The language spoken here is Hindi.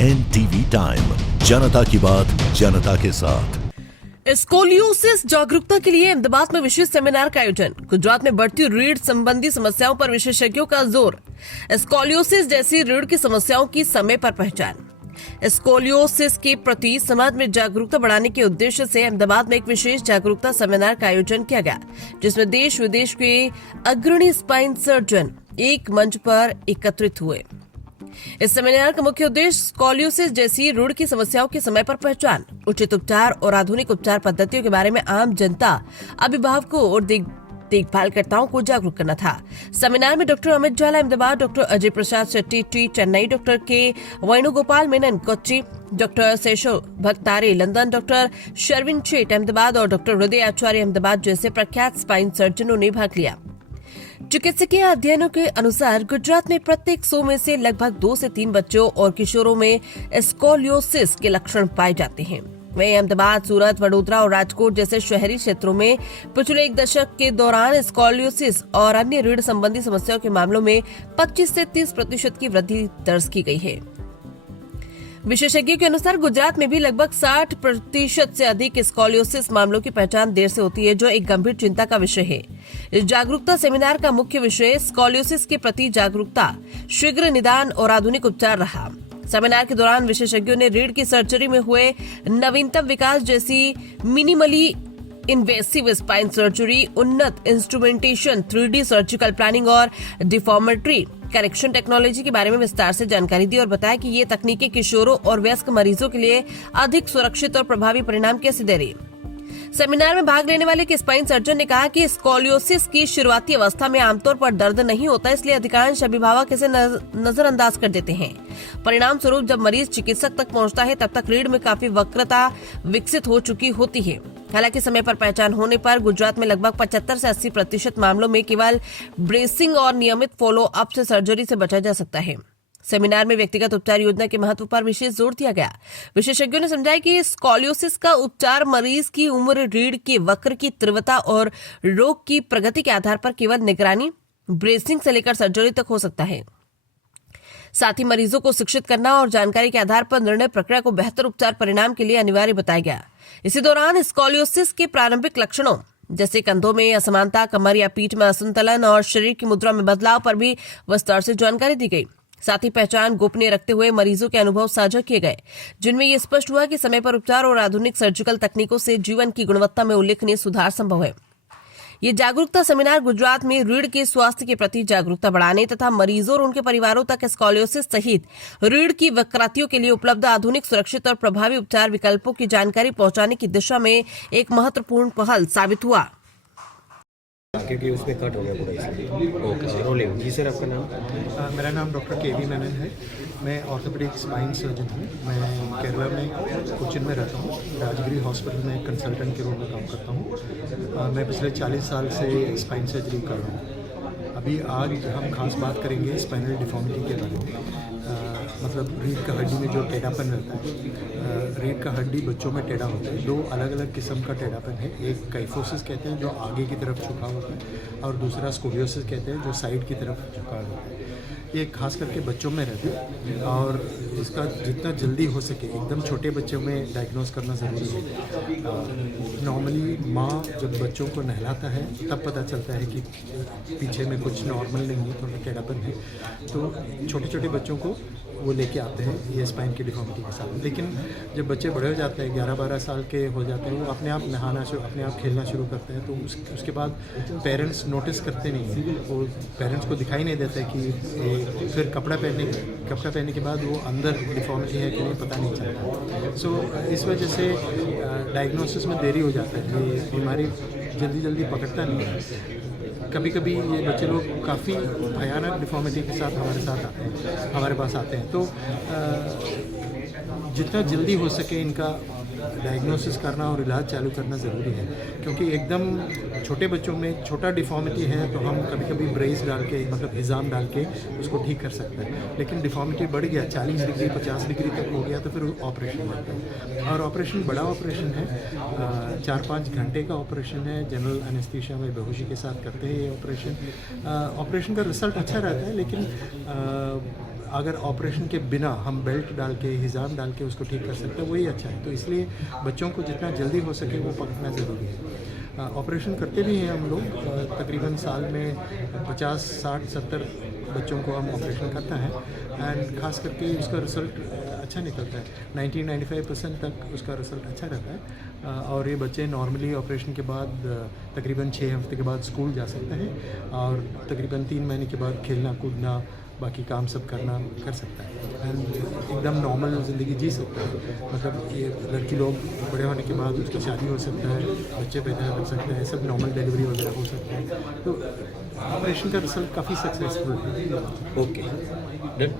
NTV टाइम, जनता की बात जनता के साथ। स्कोलियोसिस जागरूकता के लिए अहमदाबाद में विशेष सेमिनार का आयोजन। गुजरात में बढ़ती रीढ़ संबंधी समस्याओं पर विशेषज्ञों का जोर। स्कोलियोसिस जैसी रीढ़ की समस्याओं की समय पर पहचान। स्कोलियोसिस के प्रति समाज में जागरूकता बढ़ाने के उद्देश्य से अहमदाबाद में एक विशेष जागरूकता सेमिनार का आयोजन किया गया, जिसमें देश विदेश के अग्रणी स्पाइन सर्जन एक मंच पर एकत्रित हुए। इस सेमिनार का मुख्य उद्देश्य स्कोलियोसिस जैसी रीढ़ की समस्याओं की समय पर पहचान, उचित उपचार और आधुनिक उपचार पद्धतियों के बारे में आम जनता, अभिभावकों और देखभालकर्ताओं को जागरूक करना था। सेमिनार में doctor Amit Jala Ahmedabad, doctor Ajay Prasad Shetty T Chennai, doctor K Venugopal Menon Kochi, doctor Shesho Bhaktare London, doctor Sharvin Chet Ahmedabad और डॉक्टर हृदय आचार्य अहमदाबाद जैसे प्रख्यात स्पाइन सर्जनों ने भाग लिया। चिकित्सकीय अध्ययनों के अनुसार गुजरात में प्रत्येक 100 में से लगभग 2 से 3 बच्चों और किशोरों में स्कोलियोसिस के लक्षण पाए जाते हैं। वहीं अहमदाबाद, सूरत, वडोदरा और राजकोट जैसे शहरी क्षेत्रों में पिछले 1 दशक के दौरान स्कोलियोसिस और अन्य रीढ़ संबंधी समस्याओं के मामलों में 25 से 30% की वृद्धि दर्ज की गई है। विशेषज्ञों के अनुसार गुजरात में भी लगभग 60% से अधिक स्कोलियोसिस मामलों की पहचान देर से होती है, जो एक गंभीर चिंता का विषय है। इस जागरूकता सेमिनार का मुख्य विषय स्कोलियोसिस के प्रति जागरूकता, शीघ्र निदान और आधुनिक उपचार रहा। सेमिनार के दौरान विशेषज्ञों ने रीढ़ की सर्जरी में हुए नवीनतम विकास जैसी मिनिमली इन्वेसिव स्पाइन सर्जरी, उन्नत इंस्ट्रूमेंटेशन, 3D सर्जिकल प्लानिंग और डिफॉर्मेट्री करेक्शन टेक्नोलॉजी के बारे में विस्तार से जानकारी दी और बताया कि ये तकनीकें किशोरों और वयस्क मरीजों के लिए अधिक सुरक्षित और प्रभावी परिणाम कैसे दे रही। सेमिनार में भाग लेने वाले एक स्पाइन सर्जन ने कहा कि स्कोलियोसिस की शुरुआती अवस्था में आमतौर पर दर्द नहीं होता, इसलिए अधिकांश अभिभावक इसे नजरअंदाज कर देते हैं। परिणाम स्वरूप जब मरीज चिकित्सक तक पहुंचता है, तब तक रीढ़ में काफी वक्रता विकसित हो चुकी होती है। हालांकि समय पर पहचान होने पर गुजरात में लगभग 75 से 80% मामलों में केवल ब्रेसिंग और नियमित फॉलो अप से सर्जरी से बचा जा सकता है। सेमिनार में व्यक्तिगत उपचार योजना के महत्व पर विशेष जोर दिया गया। विशेषज्ञों ने समझाया कि स्कोलियोसिस का उपचार मरीज की उम्र, रीढ़ के वक्र की तीव्रता और रोग की प्रगति के आधार पर केवल निगरानी, ब्रेसिंग से लेकर सर्जरी तक हो सकता है। साथ ही मरीजों को शिक्षित करना और जानकारी के आधार पर निर्णय प्रक्रिया को बेहतर उपचार परिणाम के लिए अनिवार्य बताया गया। इसी दौरान स्कोलियोसिस के प्रारंभिक लक्षणों जैसे कंधों में असमानता, कमर या पीठ में असंतुलन और शरीर की मुद्रा में बदलाव पर भी विस्तार से जानकारी दी गई। साथ ही पहचान गोपनीय रखते हुए मरीजों के अनुभव साझा किए गए, जिनमें यह स्पष्ट हुआ कि समय पर उपचार और आधुनिक सर्जिकल तकनीकों से जीवन की गुणवत्ता में उल्लेखनीय सुधार संभव है। ये जागरूकता सेमिनार गुजरात में रीढ़ के स्वास्थ्य के प्रति जागरूकता बढ़ाने तथा मरीजों और उनके परिवारों तक स्कोलियोसिस सहित रीढ़ की वक्रातियों के लिए उपलब्ध आधुनिक, सुरक्षित और प्रभावी उपचार विकल्पों की जानकारी पहुंचाने की दिशा में एक महत्वपूर्ण पहल साबित हुआ। क्योंकि उसमें कट हो गया पूरा, इसलिए ओके रोलिंग। जी सर, आपका नाम? मेरा नाम डॉक्टर के.वी. मेनन है। मैं ऑर्थोपेडिक स्पाइन सर्जन हूँ। मैं केरला में कोचिन में रहता हूँ। राजगिरी हॉस्पिटल में कंसल्टेंट के रूप में काम करता हूँ। मैं पिछले 40 साल से स्पाइन सर्जरी कर रहा हूँ। अभी आज हम खास बात करेंगे स्पाइनल डिफॉर्मिटी के बारे में। मतलब रीढ़ का हड्डी में जो टेढ़ापन रहता है, रीढ़ का हड्डी बच्चों में टेढ़ा होता है। 2 अलग अलग किस्म का टेढ़ापन है। एक काइफोसिस कहते हैं जो आगे की तरफ झुका होता है, और दूसरा स्कोलियोसिस कहते हैं जो साइड की तरफ झुका होता है। ये खास करके बच्चों में रहता है और इसका जितना जल्दी हो सके एकदम छोटे बच्चों में डायग्नोस करना ज़रूरी है। नॉर्मली माँ जब बच्चों को नहलाता है तब पता चलता है कि पीछे में कुछ नॉर्मल नहीं है, थोड़ा टेढ़ापन है। तो छोटे छोटे बच्चों को वो लेके आते हैं ये स्पाइन की डिफॉर्मिटी के साथ। लेकिन जब बच्चे बड़े हो जाते हैं, 11-12 साल के हो जाते हैं, वो अपने आप नहाना शुरू, अपने आप खेलना शुरू करते हैं, तो उसके बाद पेरेंट्स नोटिस करते नहीं हैं। वो पेरेंट्स को दिखाई नहीं देता है कि फिर कपड़ा पहनने के बाद वो अंदर डिफॉर्मिटी है कि नहीं पता नहीं चलता। सो इस वजह से डायग्नोसिस में देरी हो जाता है। ये बीमारी जल्दी पकड़ता नहीं है। कभी कभी ये बच्चे लोग काफ़ी भयानक डिफॉर्मिटी के साथ हमारे पास आते हैं। तो जितना जल्दी हो सके इनका डायग्नोसिस करना और इलाज चालू करना ज़रूरी है, क्योंकि एकदम छोटे बच्चों में छोटा डिफॉर्मिटी है तो हम कभी कभी ब्रेस डाल के, मतलब हिजाम डाल के उसको ठीक कर सकते हैं। लेकिन डिफॉर्मिटी बढ़ गया, 40 डिग्री 50 डिग्री तक हो गया, तो फिर ऑपरेशन होता है। और ऑपरेशन बड़ा ऑपरेशन है, 4-5 घंटे का ऑपरेशन है। जनरल एनेस्थीसिया में बेहोशी के साथ करते हैं ये ऑपरेशन। ऑपरेशन का रिजल्ट अच्छा रहता है, लेकिन अगर ऑपरेशन के बिना हम बेल्ट डाल के हिजाम डाल के उसको ठीक कर सकते हैं वही अच्छा है। तो इसलिए बच्चों को जितना जल्दी हो सके वो पकड़ना ज़रूरी है। ऑपरेशन करते भी हैं हम लोग, तकरीबन साल में 50, 60, 70 बच्चों को हम ऑपरेशन करते हैं एंड ख़ास करके उसका रिज़ल्ट अच्छा निकलता है। 90-95% तक उसका रिज़ल्ट अच्छा रहता है और ये बच्चे नॉर्मली ऑपरेशन के बाद तकरीबन 6 हफ्ते के बाद स्कूल जा सकते हैं और तकरीबन 3 महीने के बाद खेलना कूदना बाकी काम सब करना कर सकता है एंड एकदम नॉर्मल ज़िंदगी जी सकता है। मतलब ये लड़की लोग बड़े होने के बाद उसकी शादी हो सकता है, बच्चे पैदा कर सकते हैं, सब नॉर्मल डिलीवरी वगैरह हो सकता है। तो ऑपरेशन का रिजल्ट काफ़ी सक्सेसफुल है। Okay done.